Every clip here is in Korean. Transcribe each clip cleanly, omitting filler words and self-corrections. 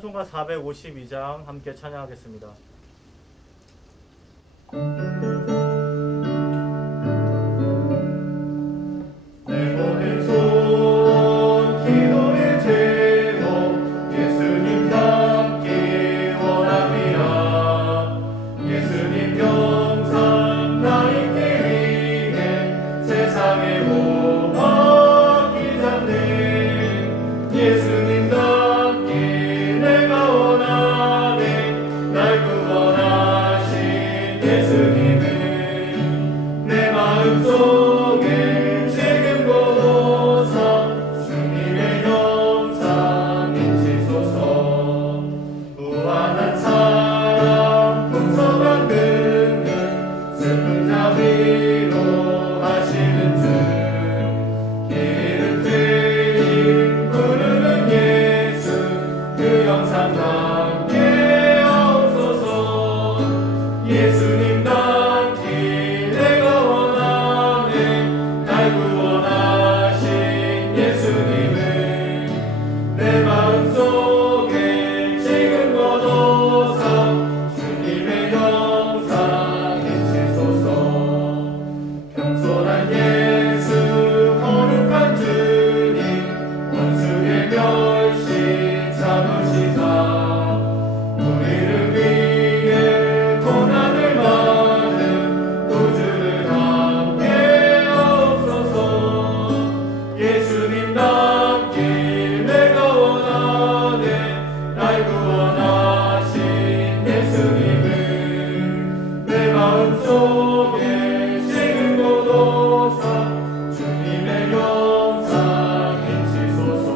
찬송가 452장 함께 찬양하겠습니다. 내 모든 손 기도의 제목 예수님 닮기 원합니다. 예수님 영상 나 있기 위해 세상의 모험 기잡네. 예수님 닮기 내가 원하네. 날 구원하신 예수님을 내 마음속에 지금 보소서. 주님의 영상 비치소서. 무한한 사랑 풍성한 능력 슬픈 자 위로 하시는 주. 기름 트인 부르는 예수 그 영상 담게 없소서. 예수님 닮기 내가 원하네. 날 구원하신 예수님을 내 마음속에 지금 거둬서. 주님의 영상 비치소서. 겸손한 예수 거룩한 주님 원수의 멸시 참으시사 우리를 위해 고난을 받은 구주를 함께 없소서. 예수님 닮기 내가 원하네. 날 구원하신 예수님을 내 마음속에 지금 거둬서. 주님의 영상 비치소서.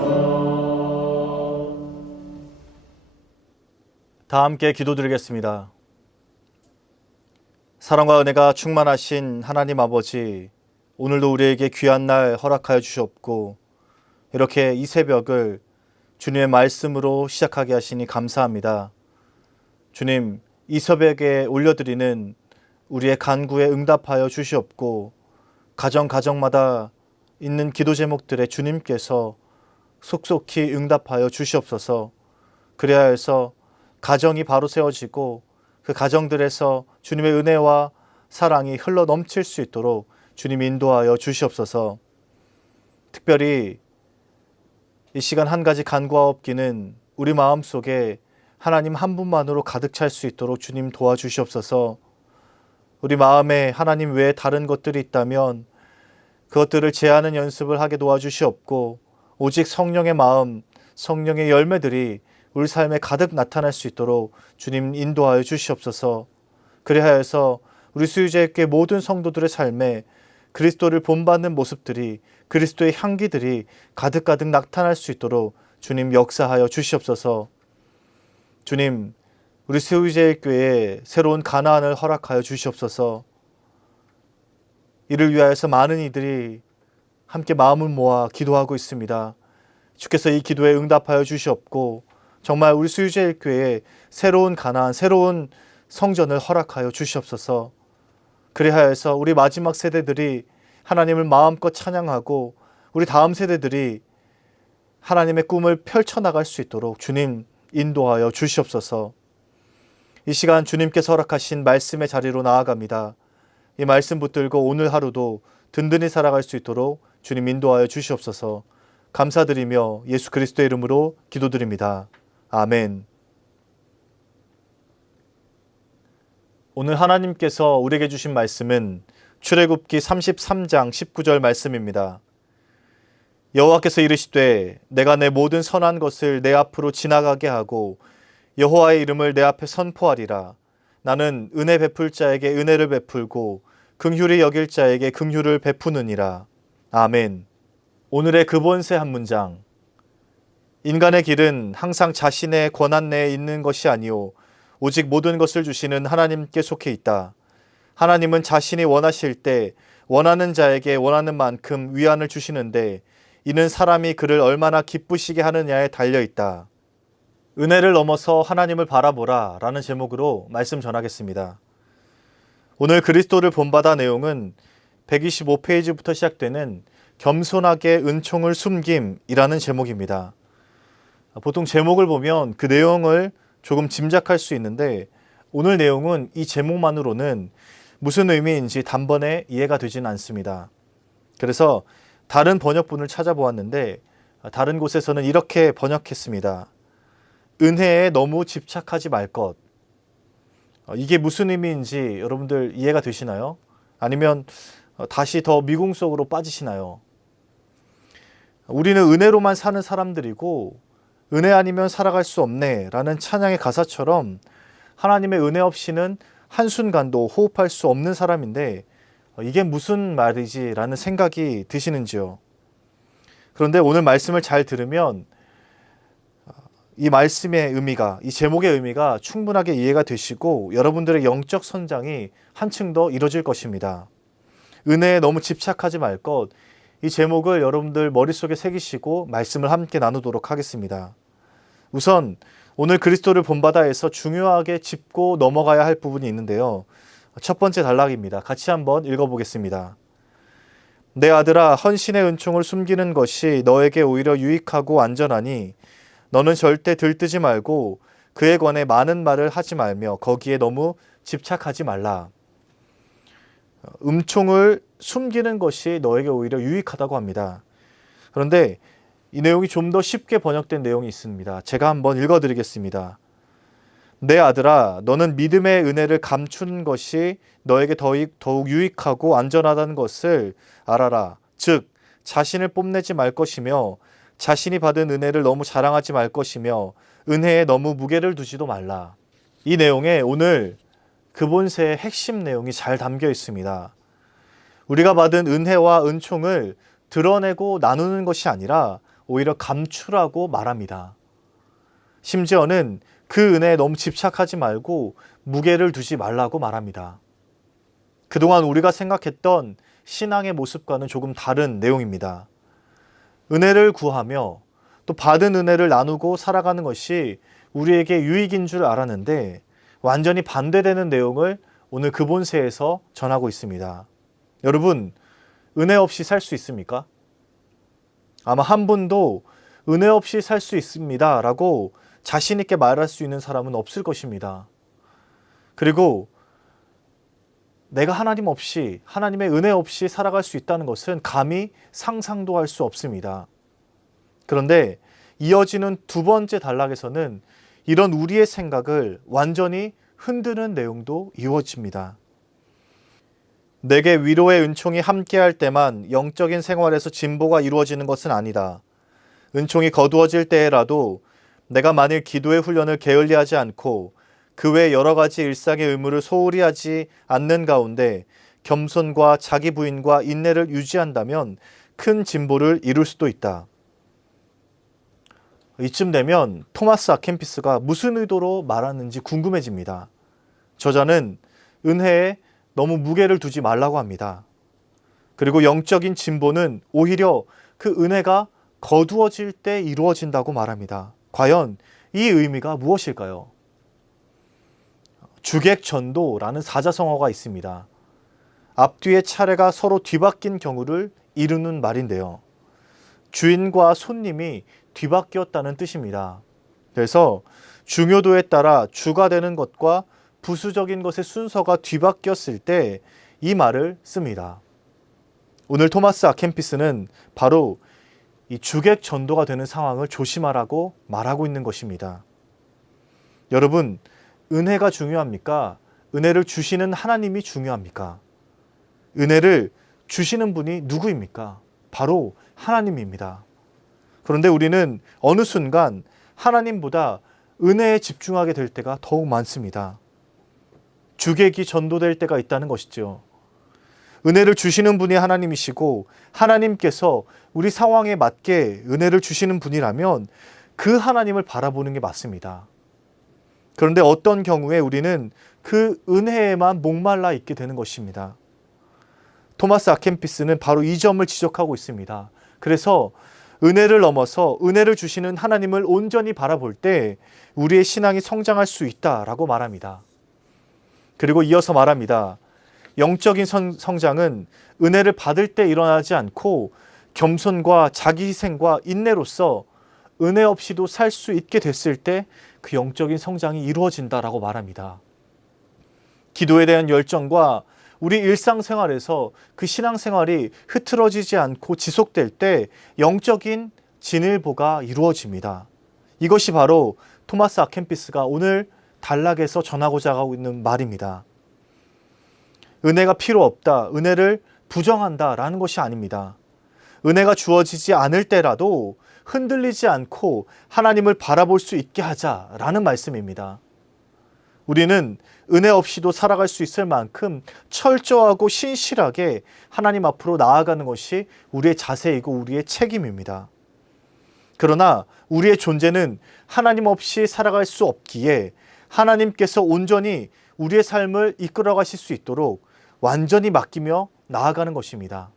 다 함께 기도드리겠습니다. 사랑과 은혜가 충만하신 하나님 아버지, 오늘도 우리에게 귀한 날 허락하여 주셨고 이렇게 이 새벽을 주님의 말씀으로 시작하게 하시니 감사합니다. 주님, 이 새벽에 올려드리는 우리의 간구에 응답하여 주시옵고 가정마다 있는 기도 제목들에 주님께서 속속히 응답하여 주시옵소서. 그래야 해서 가정이 바로 세워지고 그 가정들에서 주님의 은혜와 사랑이 흘러 넘칠 수 있도록 주님 인도하여 주시옵소서. 특별히 이 시간 한 가지 간구하옵기는 우리 마음속에 하나님 한 분만으로 가득 찰 수 있도록 주님 도와주시옵소서. 우리 마음에 하나님 외에 다른 것들이 있다면 그것들을 제하는 연습을 하게 도와주시옵고 오직 성령의 마음, 성령의 열매들이 우리 삶에 가득 나타날 수 있도록 주님 인도하여 주시옵소서. 그리하여서 우리 수유자의 모든 성도들의 삶에 그리스도를 본받는 모습들이, 그리스도의 향기들이 가득 나타날 수 있도록 주님 역사하여 주시옵소서. 주님, 우리 수유자교회에 새로운 가나안을 허락하여 주시옵소서. 이를 위하여서 많은 이들이 함께 마음을 모아 기도하고 있습니다. 주께서 이 기도에 응답하여 주시옵고 정말 우리 수유자교회에 새로운 가나안, 새로운 성전을 허락하여 주시옵소서. 그리하여서 우리 마지막 세대들이 하나님을 마음껏 찬양하고 우리 다음 세대들이 하나님의 꿈을 펼쳐나갈 수 있도록 주님 인도하여 주시옵소서. 이 시간 주님께서 허락하신 말씀의 자리로 나아갑니다. 이 말씀 붙들고 오늘 하루도 든든히 살아갈 수 있도록 주님 인도하여 주시옵소서. 감사드리며 예수 그리스도의 이름으로 기도드립니다. 아멘. 오늘 하나님께서 우리에게 주신 말씀은 출애굽기 33장 19절 말씀입니다. 여호와께서 이르시되 내가 내 모든 선한 것을 내 앞으로 지나가게 하고 여호와의 이름을 내 앞에 선포하리라. 나는 은혜 베풀 자에게 은혜를 베풀고 긍휼히 여길 자에게 긍휼을 베푸느니라. 아멘. 오늘의 근본세 한 문장. 인간의 길은 항상 자신의 권한 내에 있는 것이 아니오 오직 모든 것을 주시는 하나님께 속해 있다. 하나님은 자신이 원하실 때 원하는 자에게 원하는 만큼 위안을 주시는데 이는 사람이 그를 얼마나 기쁘시게 하느냐에 달려 있다. 은혜를 넘어서 하나님을 바라보라 라는 제목으로 말씀 전하겠습니다. 오늘 그리스도를 본받아 내용은 125페이지부터 시작되는 겸손하게 은총을 숨김이라는 제목입니다. 보통 제목을 보면 그 내용을 조금 짐작할 수 있는데 오늘 내용은 이 제목만으로는 무슨 의미인지 단번에 이해가 되지는 않습니다. 그래서 다른 번역본을 찾아보았는데 다른 곳에서는 이렇게 번역했습니다. 은혜에 너무 집착하지 말 것. 이게 무슨 의미인지 여러분들 이해가 되시나요? 아니면 다시 더 미궁 속으로 빠지시나요? 우리는 은혜로만 사는 사람들이고 은혜 아니면 살아갈 수 없네 라는 찬양의 가사처럼 하나님의 은혜 없이는 한순간도 호흡할 수 없는 사람인데 이게 무슨 말이지 라는 생각이 드시는지요? 그런데 오늘 말씀을 잘 들으면 이 말씀의 의미가, 이 제목의 의미가 충분하게 이해가 되시고 여러분들의 영적 성장이 한층 더 이루어질 것입니다. 은혜에 너무 집착하지 말 것, 이 제목을 여러분들 머릿속에 새기시고 말씀을 함께 나누도록 하겠습니다. 우선 오늘 그리스도를 본받아에서 중요하게 짚고 넘어가야 할 부분이 있는데요. 첫 번째 단락입니다. 같이 한번 읽어보겠습니다. 내 아들아, 헌신의 은총을 숨기는 것이 너에게 오히려 유익하고 안전하니 너는 절대 들뜨지 말고 그에 관해 많은 말을 하지 말며 거기에 너무 집착하지 말라. 은총을 숨기는 것이 너에게 오히려 유익하다고 합니다. 그런데 이 내용이 좀 더 쉽게 번역된 내용이 있습니다. 제가 한번 읽어드리겠습니다. 내 아들아, 너는 믿음의 은혜를 감추는 것이 너에게 더욱 유익하고 안전하다는 것을 알아라. 즉, 자신을 뽐내지 말 것이며 자신이 받은 은혜를 너무 자랑하지 말 것이며 은혜에 너무 무게를 두지도 말라. 이 내용에 오늘 그본세의 핵심 내용이 잘 담겨 있습니다. 우리가 받은 은혜와 은총을 드러내고 나누는 것이 아니라 오히려 감추라고 말합니다. 심지어는 그 은혜에 너무 집착하지 말고 무게를 두지 말라고 말합니다. 그동안 우리가 생각했던 신앙의 모습과는 조금 다른 내용입니다. 은혜를 구하며 또 받은 은혜를 나누고 살아가는 것이 우리에게 유익인 줄 알았는데 완전히 반대되는 내용을 오늘 그본세에서 전하고 있습니다. 여러분, 은혜 없이 살 수 있습니까? 아마 한 분도 은혜 없이 살 수 있습니다 라고 자신 있게 말할 수 있는 사람은 없을 것입니다. 그리고 내가 하나님 없이, 하나님의 은혜 없이 살아갈 수 있다는 것은 감히 상상도 할 수 없습니다. 그런데 이어지는 두 번째 단락에서는 이런 우리의 생각을 완전히 흔드는 내용도 이어집니다. 내게 위로의 은총이 함께할 때만 영적인 생활에서 진보가 이루어지는 것은 아니다. 은총이 거두어질 때라도 내가 만일 기도의 훈련을 게을리하지 않고 그 외 여러 가지 일상의 의무를 소홀히 하지 않는 가운데 겸손과 자기 부인과 인내를 유지한다면 큰 진보를 이룰 수도 있다. 이쯤 되면 토마스 아켄피스가 무슨 의도로 말하는지 궁금해집니다. 저자는 은혜에 너무 무게를 두지 말라고 합니다. 그리고 영적인 진보는 오히려 그 은혜가 거두어질 때 이루어진다고 말합니다. 과연 이 의미가 무엇일까요? 주객전도라는 사자성어가 있습니다. 앞뒤의 차례가 서로 뒤바뀐 경우를 이루는 말인데요. 주인과 손님이 뒤바뀌었다는 뜻입니다. 그래서 중요도에 따라 주가 되는 것과 부수적인 것의 순서가 뒤바뀌었을 때 이 말을 씁니다. 오늘 토마스 아켄피스는 바로 이 주객전도가 되는 상황을 조심하라고 말하고 있는 것입니다. 여러분, 은혜가 중요합니까? 은혜를 주시는 하나님이 중요합니까? 은혜를 주시는 분이 누구입니까? 바로 하나님입니다. 그런데 우리는 어느 순간 하나님보다 은혜에 집중하게 될 때가 더욱 많습니다. 주객이 전도될 때가 있다는 것이죠. 은혜를 주시는 분이 하나님이시고 하나님께서 우리 상황에 맞게 은혜를 주시는 분이라면 그 하나님을 바라보는 게 맞습니다. 그런데 어떤 경우에 우리는 그 은혜에만 목말라 있게 되는 것입니다. 토마스 아켄피스는 바로 이 점을 지적하고 있습니다. 그래서 은혜를 넘어서 은혜를 주시는 하나님을 온전히 바라볼 때 우리의 신앙이 성장할 수 있다라고 말합니다. 그리고 이어서 말합니다. 영적인 성장은 은혜를 받을 때 일어나지 않고 겸손과 자기 희생과 인내로서 은혜 없이도 살 수 있게 됐을 때 그 영적인 성장이 이루어진다라고 말합니다. 기도에 대한 열정과 우리 일상생활에서 그 신앙생활이 흐트러지지 않고 지속될 때 영적인 진일보가 이루어집니다. 이것이 바로 토마스 아켄피스가 오늘 단락에서 전하고자 하고 있는 말입니다. 은혜가 필요 없다, 은혜를 부정한다라는 것이 아닙니다. 은혜가 주어지지 않을 때라도 흔들리지 않고 하나님을 바라볼 수 있게 하자라는 말씀입니다. 우리는 은혜 없이도 살아갈 수 있을 만큼 철저하고 신실하게 하나님 앞으로 나아가는 것이 우리의 자세이고 우리의 책임입니다. 그러나 우리의 존재는 하나님 없이 살아갈 수 없기에 하나님께서 온전히 우리의 삶을 이끌어 가실 수 있도록 완전히 맡기며 나아가는 것입니다.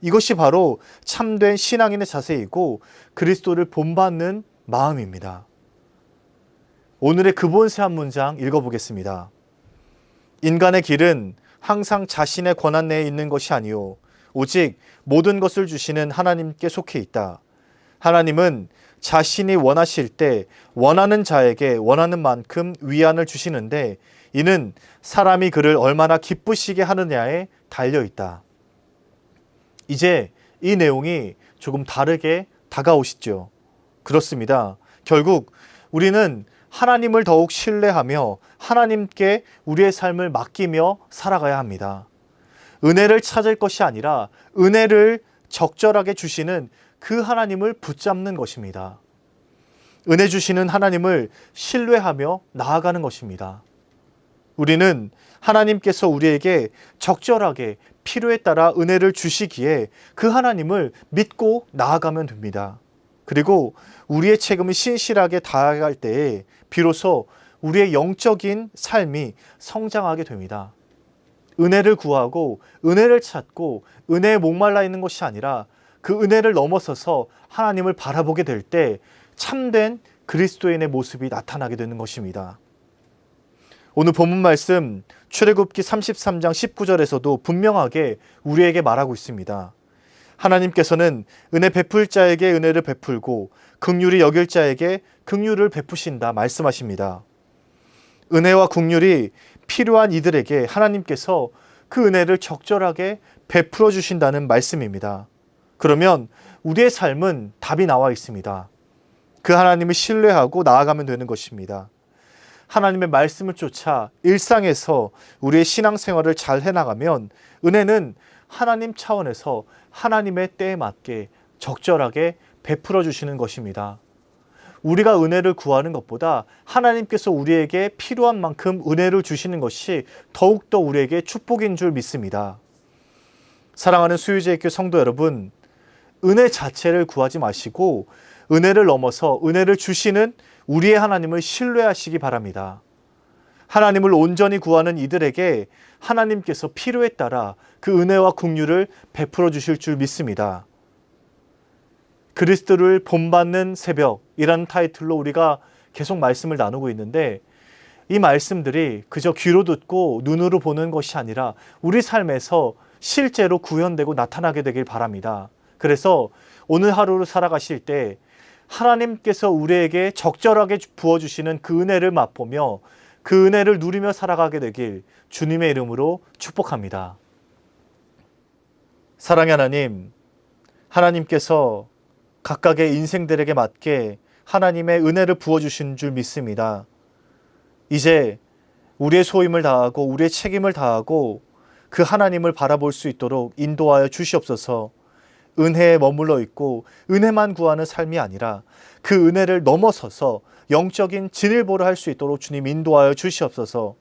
이것이 바로 참된 신앙인의 자세이고 그리스도를 본받는 마음입니다. 오늘의 근본세 한 문장 읽어보겠습니다. 인간의 길은 항상 자신의 권한 내에 있는 것이 아니요 오직 모든 것을 주시는 하나님께 속해 있다. 하나님은 자신이 원하실 때 원하는 자에게 원하는 만큼 위안을 주시는데 이는 사람이 그를 얼마나 기쁘시게 하느냐에 달려 있다. 이제 이 내용이 조금 다르게 다가오시죠. 그렇습니다. 결국 우리는 하나님을 더욱 신뢰하며 하나님께 우리의 삶을 맡기며 살아가야 합니다. 은혜를 찾을 것이 아니라 은혜를 적절하게 주시는 그 하나님을 붙잡는 것입니다. 은혜 주시는 하나님을 신뢰하며 나아가는 것입니다. 우리는 하나님께서 우리에게 적절하게 필요에 따라 은혜를 주시기에 그 하나님을 믿고 나아가면 됩니다. 그리고 우리의 책임을 신실하게 다해갈 때에 비로소 우리의 영적인 삶이 성장하게 됩니다. 은혜를 구하고 은혜를 찾고 은혜에 목말라 있는 것이 아니라 그 은혜를 넘어서서 하나님을 바라보게 될 때 참된 그리스도인의 모습이 나타나게 되는 것입니다. 오늘 본문 말씀 출애굽기 33장 19절에서도 분명하게 우리에게 말하고 있습니다. 하나님께서는 은혜 베풀 자에게 은혜를 베풀고 긍휼히 여길 자에게 긍휼을 베푸신다 말씀하십니다. 은혜와 긍휼이 필요한 이들에게 하나님께서 그 은혜를 적절하게 베풀어 주신다는 말씀입니다. 그러면 우리의 삶은 답이 나와 있습니다. 그 하나님을 신뢰하고 나아가면 되는 것입니다. 하나님의 말씀을 쫓아 일상에서 우리의 신앙생활을 잘 해나가면 은혜는 하나님 차원에서 하나님의 때에 맞게 적절하게 베풀어 주시는 것입니다. 우리가 은혜를 구하는 것보다 하나님께서 우리에게 필요한 만큼 은혜를 주시는 것이 더욱더 우리에게 축복인 줄 믿습니다. 사랑하는 수유제일교회 성도 여러분, 은혜 자체를 구하지 마시고 은혜를 넘어서 은혜를 주시는 우리의 하나님을 신뢰하시기 바랍니다. 하나님을 온전히 구하는 이들에게 하나님께서 필요에 따라 그 은혜와 긍휼을 베풀어 주실 줄 믿습니다. 그리스도를 본받는 새벽이라는 타이틀로 우리가 계속 말씀을 나누고 있는데 이 말씀들이 그저 귀로 듣고 눈으로 보는 것이 아니라 우리 삶에서 실제로 구현되고 나타나게 되길 바랍니다. 그래서 오늘 하루를 살아가실 때 하나님께서 우리에게 적절하게 부어주시는 그 은혜를 맛보며 그 은혜를 누리며 살아가게 되길 주님의 이름으로 축복합니다. 사랑의 하나님, 하나님께서 각각의 인생들에게 맞게 하나님의 은혜를 부어주신 줄 믿습니다. 이제 우리의 소임을 다하고 우리의 책임을 다하고 그 하나님을 바라볼 수 있도록 인도하여 주시옵소서. 은혜에 머물러 있고 은혜만 구하는 삶이 아니라 그 은혜를 넘어서서 영적인 진일보를 할 수 있도록 주님 인도하여 주시옵소서.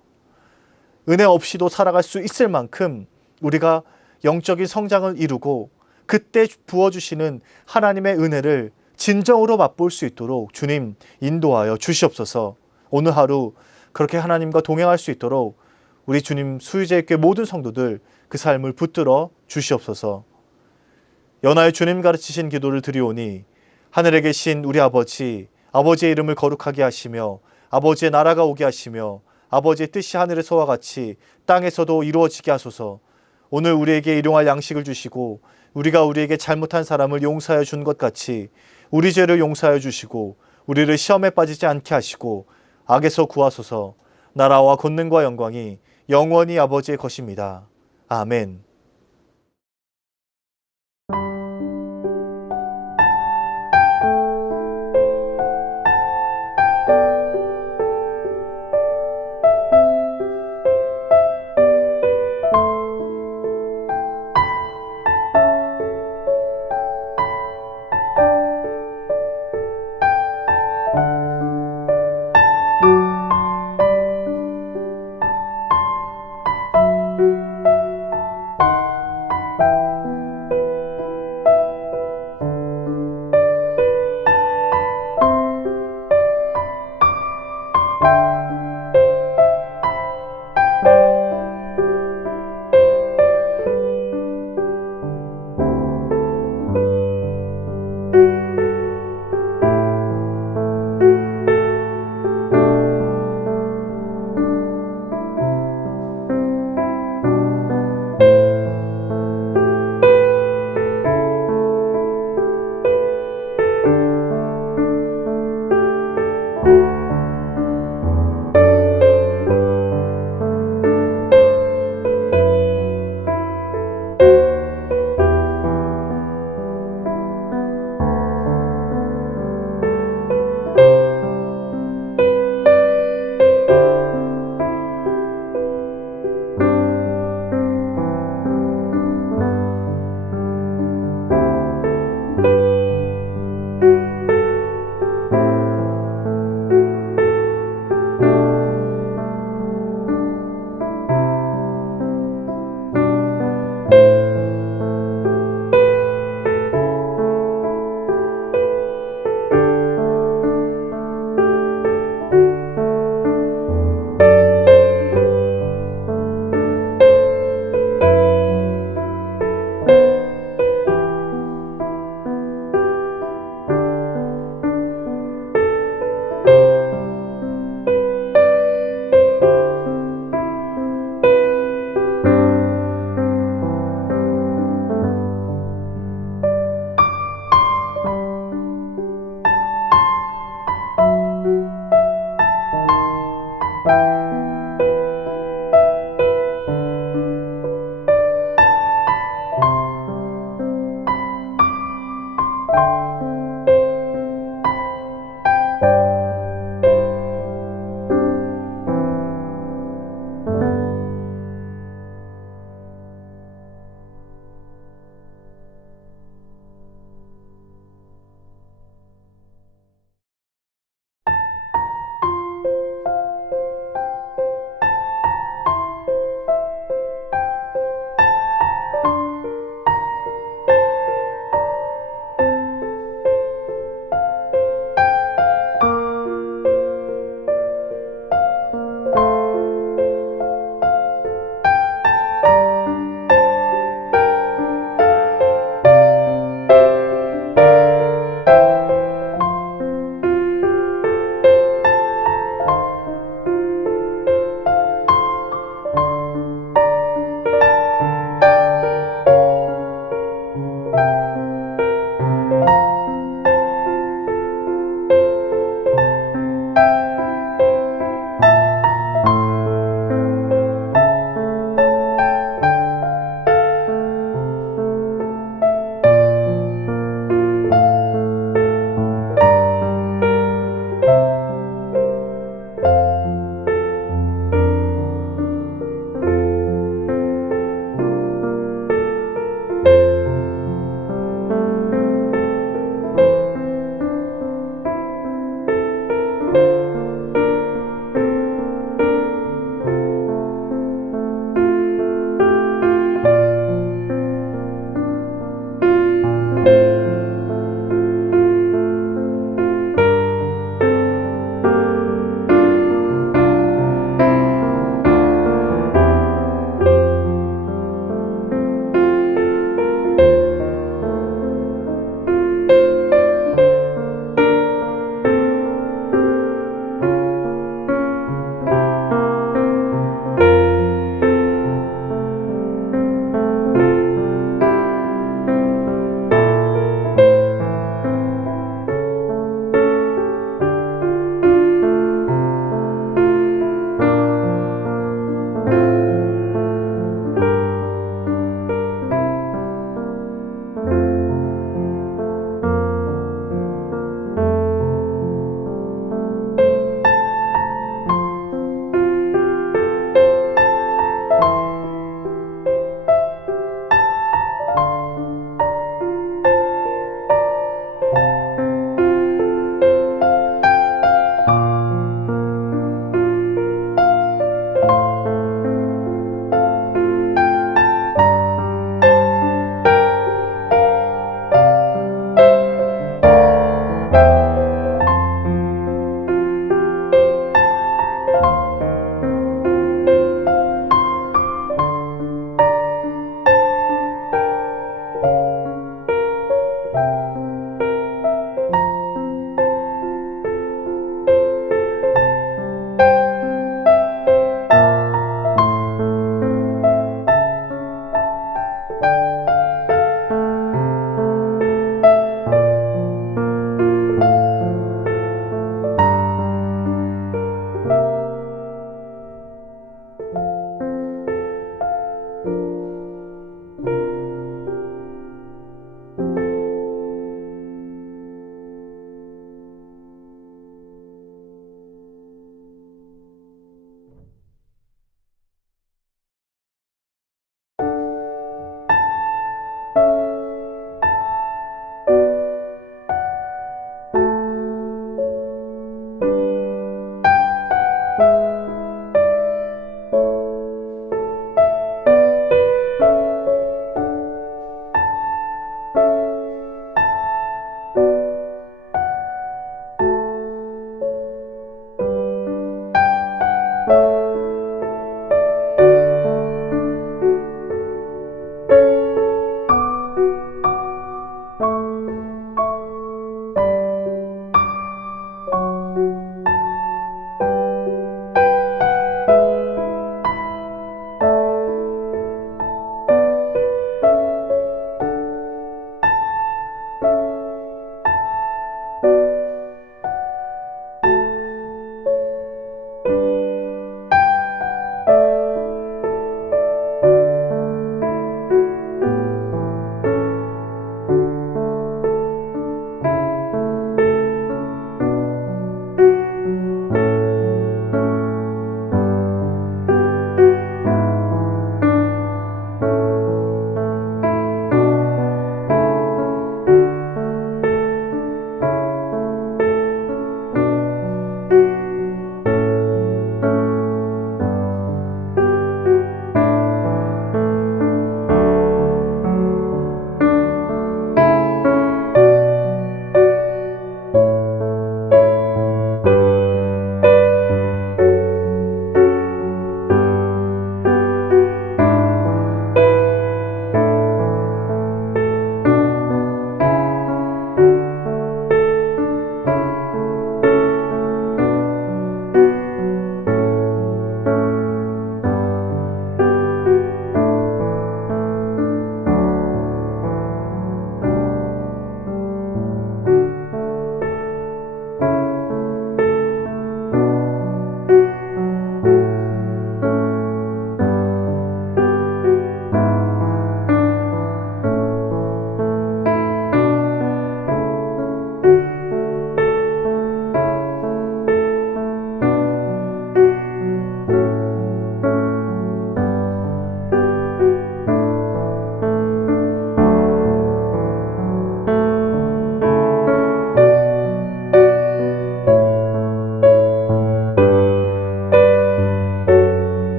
은혜 없이도 살아갈 수 있을 만큼 우리가 영적인 성장을 이루고 그때 부어주시는 하나님의 은혜를 진정으로 맛볼 수 있도록 주님 인도하여 주시옵소서. 오늘 하루 그렇게 하나님과 동행할 수 있도록 우리 주님 수유제일교회 모든 성도들 그 삶을 붙들어 주시옵소서. 연하의 주님 가르치신 기도를 드리오니 하늘에 계신 우리 아버지, 아버지의 이름을 거룩하게 하시며 아버지의 나라가 오게 하시며 아버지의 뜻이 하늘에서와 같이 땅에서도 이루어지게 하소서. 오늘 우리에게 일용할 양식을 주시고 우리가 우리에게 잘못한 사람을 용서하여 준 것 같이 우리 죄를 용서하여 주시고 우리를 시험에 빠지지 않게 하시고 악에서 구하소서. 나라와 권능과 영광이 영원히 아버지의 것입니다. 아멘.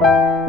네.